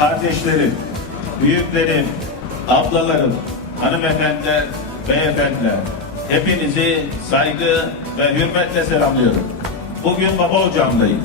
kardeşlerim, büyüklerim, ablalarım, hanımefendiler, beyefendiler, hepinizi saygı ve hürmetle selamlıyorum. Bugün baba ocağımdayım.